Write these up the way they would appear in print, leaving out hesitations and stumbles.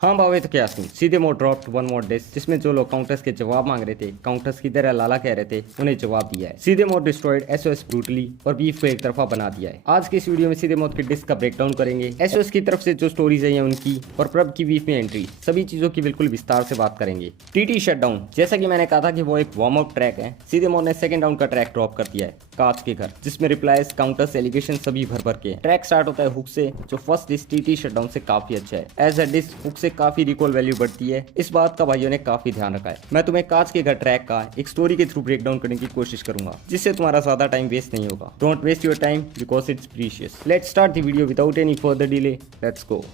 हाँ भावे तो क्या सुन सीधे मोड ड्रॉप वन मोड डिस जिसमें जो लोग काउंटर्स के जवाब मांग रहे थे काउंटर्स की तरह लाला कह रहे थे उन्हें जवाब दिया है। सीधे मोड डिस्ट्रॉयड एसओएस ब्रूटली और बीफ को एक तरफा बना दिया है। आज की इस वीडियो में सीधे मोड के डिस्क का ब्रेकडाउन करेंगे, एसओएस की तरफ से जो स्टोरीज है उनकी और प्रब की बीफ में एंट्री, सभी चीजों की बिल्कुल विस्तार से बात करेंगे। टीटी शटडाउन, जैसा कि मैंने कहा था कि वो एक वार्म अप ट्रैक है, सीधे मोड ने सेकंड राउंड का ट्रैक ड्रॉप कर दिया है कांच के घर, जिसमें रिप्लाईज काउंटर्स एलिगेशन सभी भर भर के। ट्रैक स्टार्ट होता है हुक से, जो फर्स्ट डिस्क टीटी शटडाउन से काफी अच्छा है। एज अ डिस्क हुक से काफी रिकॉल वैल्यू बढ़ती है, इस बात का भाइयों ने काफी ध्यान रखा है। मैं तुम्हें कांच के घर ट्रैक का एक स्टोरी के थ्रू ब्रेकडाउन करने की कोशिश करूंगा, जिससे तुम्हारा ज्यादा टाइम वेस्ट नहीं होगा। Don't waste your time because it's precious. Let's start the video without any further delay, let's go.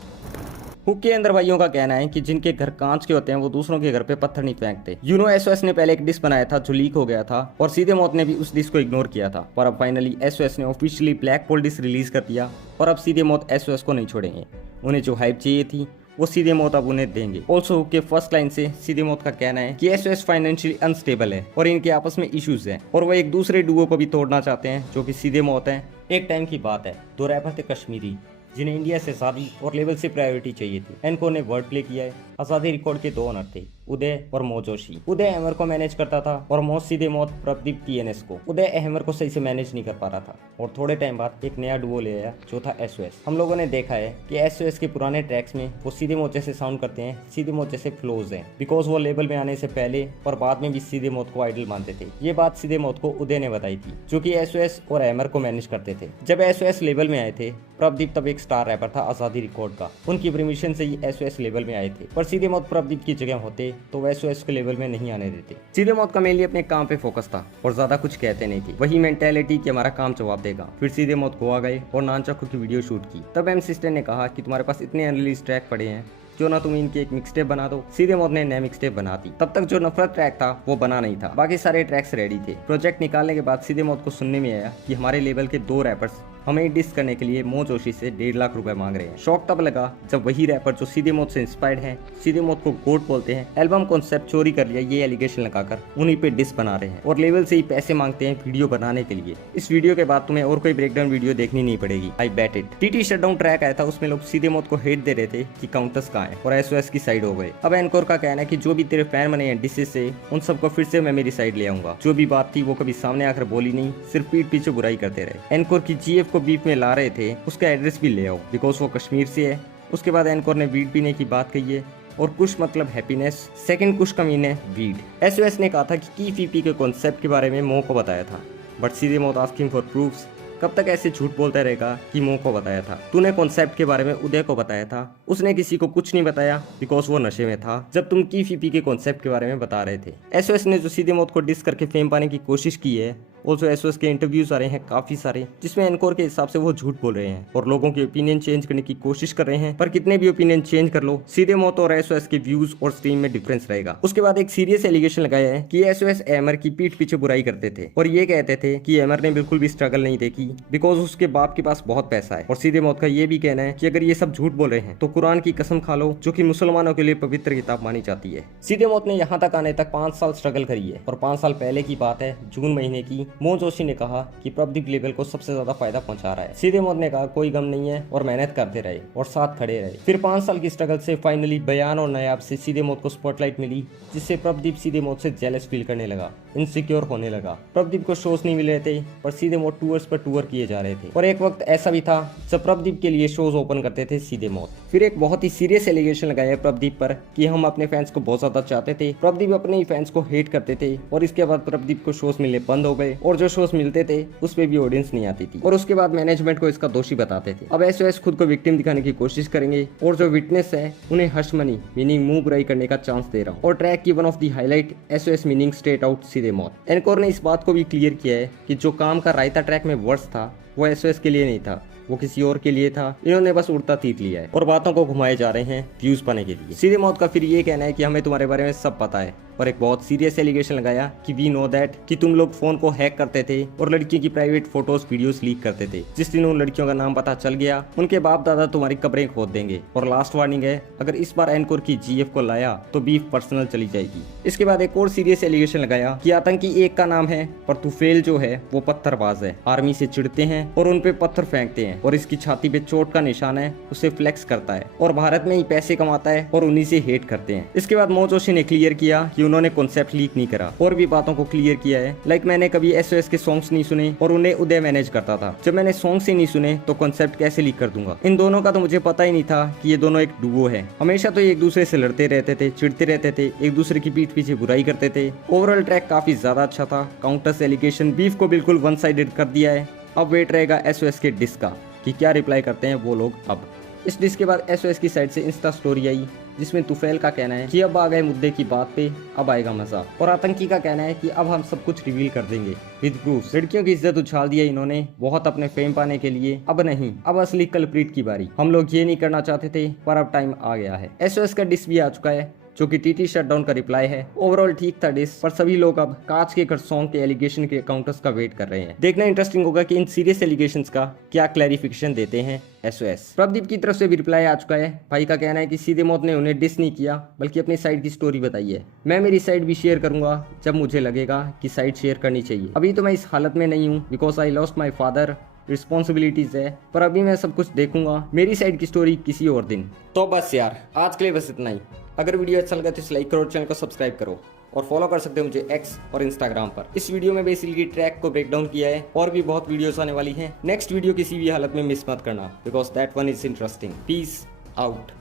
Hook के अंदर भाइयों का कहना है कि जिनके घर कांच के होते हैं वो दूसरों के घर पे पत्थर नहीं फेंकते। एसओएस ने पहले एक डिस्क बनाया था जो लीक हो गया था और सीधे मौत ने भी उस डिस्क को इग्नोर किया था, पर अब फाइनली एसओएस ने officially black hole disc release कर दिया और अब सीधे मौत एसओएस को नहीं छोड़ेंगे। उन्हें जो हाइप चाहिए थी वो सीधे मौत अब उन्हें देंगे। ऑल्सो हुक के फर्स्ट लाइन से सीधे मौत का कहना है कि एसओएस फाइनेंशियली अनस्टेबल है और इनके आपस में इश्यूज हैं और वो एक दूसरे डुओ को भी तोड़ना चाहते हैं जो कि सीधे मौत है। एक टाइम की बात है, दो रैपर थे कश्मीरी जिन्हें इंडिया से शादी और लेवल से प्रायोरिटी चाहिए थी। एनको ने वर्ड प्ले किया है। आजादी रिकॉर्ड के दो ओनर थे, उदय और मो जोशी। उदय अहमर को मैनेज करता था और मो सीधे मौत प्रदीप टीएनएस को। उदय अहमर को सही से मैनेज नहीं कर पा रहा था और थोड़े टाइम बाद एक नया डुओ ले आया जो था एसओएस। हम लोगों ने देखा है कि एसओएस के पुराने ट्रैक्स में वो सीधे मौत जैसे साउंड करते हैं, सीधे मौत जैसे फ्लोज हैं, बिकॉज वो लेवल में आने से पहले और बाद में भी सीधे मौत को आइडल मानते थे। ये बात सीधे मौत को उदय ने बताई थी, जो कि एसओएस और अहमर को मैनेज करते थे। जब एसओएस लेवल में आए थे, प्रदीप तब एक स्टार रैपर था आजादी रिकॉर्ड का। उनकी परमिशन से ही एसओएस लेवल में आए थे, पर सीधे मौत प्रदीप की जगह होते तो वो एसओएस के लेवल में नहीं आने देते। सीधे मौत का मेनली अपने काम पे फोकस था और ज्यादा कुछ कहते नहीं थे। वही मेंटेलिटी कि हमारा काम जवाब देगा। फिर सीधे मौत गोवा गए और नानचक्कू की वीडियो शूट की। तब एम सिस्टर ने कहा कि तुम्हारे पास इतने अनरिलीज ट्रैक पड़े हैं, जो ना तुम इनकी एक मिक्सटेप बना दो। सीधे मौत ने नया मिक्सटेप बना दी। तब तक जो नफरत ट्रैक था वो बना नहीं था, बाकी सारे ट्रैक्स रेडी थे। प्रोजेक्ट निकालने के बाद सीधे मौत को सुनने में आया कि हमारे लेवल के दो रैपर्स हमें डिस करने के लिए मो जोशी से 1.5 लाख रुपए मांग रहे हैं। शौक तब लगा जब वही रैपर जो सीधे मौत से इंस्पायर्ड है, सीधे मौत को गोट बोलते हैं, एल्बम कॉन्सेप्ट चोरी कर लिया ये एलिगेशन लगाकर उन्हीं पे डिस बना रहे हैं और लेवल से ही पैसे मांगते हैं वीडियो बनाने के लिए। इस वीडियो के बाद तुम्हें और कोई ब्रेकडाउन वीडियो देखनी नहीं पड़ेगी, I bet it. TT shutdown track आया था, उसमें लोग सीधे मौत को हेट दे रहे थे कि काउंटर्स कहाँ है और एसओएस की साइड हो गए। अब एनकोर का कहना है कि जो भी तेरे फैन बने हैं डिसेस से, उन सबको फिर से मैं मेरी साइड ले आऊंगा। जो भी बात थी वो कभी सामने आकर बोली नहीं, सिर्फ पीठ पीछे बुराई करते रहे। एनकोर की जीएफ को बीफ में ला रहे थे, उसका एड्रेस भी ले आओ बिकॉज वो कश्मीर से है। उसके बाद एनकोर ने वीड पीने की बात कही है और कुश मतलब हैप्पीनेस, सेकंड कुश का मीन है वीड। एसओएस ने कहा था कि की फीपी के कॉन्सेप्ट के बारे में मो को बताया था, बट सीधे मौत आस्किंग फॉर प्रूफ्स। कब तक ऐसे झूठ बोलता रहेगा कि मो को बताया था? तूने कॉन्सेप्ट के बारे में उदय को बताया था, उसने किसी को कुछ नहीं बताया बिकॉज वो नशे में था जब तुम की फीपी के कॉन्सेप्ट के बारे में बता रहे थे। एसओएस ने जो सीधे मौत को डिस करके फेम पाने की कोशिश की है, ऑल्सो एसओएस के इंटरव्यूज आ रहे हैं काफी सारे, जिसमें एनकोर के हिसाब से वो झूठ बोल रहे हैं और लोगों के ओपिनियन चेंज करने की कोशिश कर रहे हैं। पर कितने भी ओपिनियन चेंज कर लो, सीधे मौत और एसओएस के व्यूज और स्ट्रीम में डिफरेंस रहेगा। उसके बाद एक सीरियस एलिगेशन लगाया है कि एसओएस एमर की पीठ पीछे बुराई करते थे और ये कहते थे कि एमर ने बिल्कुल भी स्ट्रगल नहीं देखी बिकॉज उसके बाप के पास बहुत पैसा है। और सीधे मौत का ये भी कहना है कि अगर ये सब झूठ बोल रहे हैं तो कुरान की कसम खा लो, जो कि मुसलमानों के लिए पवित्र किताब मानी जाती है। सीधे मौत ने यहाँ तक आने तक 5 साल स्ट्रगल करी है और 5 साल पहले की बात है, जून महीने की, मो जोशी ने कहा कि प्रदीप लेवल को सबसे ज्यादा फायदा पहुंचा रहा है। सीधे मौत ने कहा कोई गम नहीं है और मेहनत करते रहे और साथ खड़े रहे। फिर 5 साल की स्ट्रगल से फाइनली बयान और नायाब से सीधे मौत को स्पॉटलाइट मिली, जिससे प्रदीप सीधे मौत से जेलस फील करने लगा, इनसिक्योर होने लगा। प्रदीप को शोज नहीं मिल रहे थे पर सीधे मौत टूर्स पर टूर किए जा रहे थे और एक वक्त ऐसा भी था जब प्रदीप के लिए शोज ओपन करते थे सीधे मौत। फिर एक बहुत ही सीरियस एलिगेशन लगाया प्रदीप पर कि हम अपने फैंस को बहुत ज्यादा चाहते थे, प्रदीप अपने ही फैंस को हेट करते थे और इसके बाद प्रदीप को शोज मिलने बंद हो गए और जो शोज मिलते थे उस पे भी ऑडियंस नहीं आती थी और उसके बाद मैनेजमेंट को इसका दोषी बताते थे। अब एसओएस खुद को विक्टिम दिखाने की कोशिश करेंगे और जो विटनेस है उन्हें हश मनी मीनिंग मुंह बुराई करने का चांस दे रहा हूँ। और ट्रैक की one of the highlight SOS meaning straight out सीधे मौत। एनकोर ने इस बात को भी क्लियर किया है कि जो काम का रायता ट्रैक में वर्ड्स था वो एसओएस के लिए नहीं था, वो किसी और के लिए था। इन्होंने बस उड़ता तीत लिया है और बातों को घुमाए जा रहे हैं व्यूज पाने के लिए। सीधे मौत का फिर ये कहना है कि हमें तुम्हारे बारे में सब पता है और एक बहुत सीरियस एलिगेशन लगाया कि वी नो दैट कि तुम लोग फोन को हैक करते थे और लड़कियों की प्राइवेट फोटोज वीडियोस लीक करते थे। जिस दिन उन लड़कियों का नाम पता चल गया, उनके बाप दादा तुम्हारी कब्रें खोद देंगे। और लास्ट वार्निंग है, अगर इस बार एनकोर की जीएफ को लाया तो बीफ पर्सनल चली जाएगी। इसके बाद एक और सीरियस एलिगेशन लगाया कि आतंकी एक का नाम है पर तुफेल जो है वो पत्थरबाज है, आर्मी से चिढ़ते हैं और उन पे पत्थर फेंकते हैं और इसकी छाती पे चोट का निशान है उसे फ्लेक्स करता है और भारत में ही पैसे कमाता है और उन्हीं से हेट करते हैं। इसके बाद मो जोशी ने क्लियर किया कि उन्होंने कॉन्सेप्ट लीक नहीं करा और भी बातों को क्लियर किया है। लाइक मैंने कभी SOS के सॉन्ग्स नहीं सुने और उन्हें उदय मैनेज करता था। जब मैंने सॉन्ग्स ही नहीं सुने तो कॉन्सेप्ट कैसे लीक कर दूंगा। इन दोनों का तो मुझे पता ही नहीं था कि ये दोनों एक डुओ है। हमेशा तो एक दूसरे से लड़ते रहते थे, चिढ़ते रहते थे, एक दूसरे की पीठ पीछे बुराई करते थे। ओवरऑल ट्रैक काफी ज्यादा अच्छा था। काउंटर्स एलिगेशन बीफ को बिल्कुल वन साइडेड कर दिया है। अब वेट रहेगा SOS के डिस्क का कि क्या रिप्लाई करते हैं वो लोग। अब इस डिस्क के बाद SOS की साइड से इंस्टा स्टोरी आई जिसमें तुफैल का कहना है कि अब आ गए मुद्दे की बात पे, अब आएगा मजा। और आतंकी का कहना है कि अब हम सब कुछ रिवील कर देंगे विद प्रूफ। लड़कियों की इज्जत उछाल दिया इन्होंने बहुत अपने फेम पाने के लिए। अब नहीं, अब असली कल्प्रिट की बारी। हम लोग ये नहीं करना चाहते थे पर अब टाइम आ गया है। SOS का डिस्क भी आ चुका है जो कि TT शटडाउन का रिप्लाई है। ओवरऑल ठीक था डिस, पर सभी लोग अब कांच के सॉन्ग के एलिगेशन के काउंटर्स का वेट कर रहे हैं। देखना इंटरेस्टिंग होगा कि इन सीरियस एलिगेशंस का क्या क्लैरिफिकेशन देते हैं SOS। प्रदीप की तरफ से भी रिप्लाई आ चुका है। भाई का कहना है कि सीधे मौत ने उन्हें डिस नहीं किया बल्कि अपनी साइड की स्टोरी बताई है। मैं मेरी साइड भी शेयर करूंगा जब मुझे लगेगा कि साइड शेयर करनी चाहिए। अभी तो मैं इस हालत में नहीं हूँ because I lost my father, responsibilities है, पर अभी मैं सब कुछ देखूंगा। मेरी साइड की स्टोरी किसी और दिन। तो बस यार आज के लिए बस इतना ही। अगर वीडियो अच्छा लगा तो इसे लाइक करो, चैनल को सब्सक्राइब करो और फॉलो कर सकते हो मुझे X और Instagram पर। इस वीडियो में बेसिकली ट्रैक को ब्रेक डाउन किया है और भी बहुत वीडियोस आने वाली हैं। नेक्स्ट वीडियो किसी भी हालत में मिस मत करना because that one is interesting. Peace out.